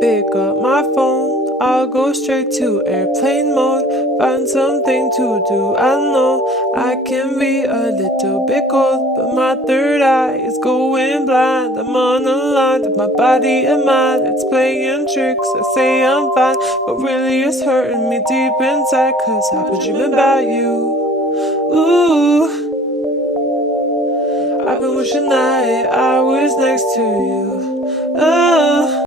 pick up my phone, I'll go straight to airplane mode. Find something to do. I know I can be a little bit cold, but my third eye is going blind. I'm on a line with my body and mind. It's playing tricks. I say I'm fine, but really it's hurting me deep inside. Cause I've been dreaming about you. Ooh, I've been wishing that I was next to you. Oh.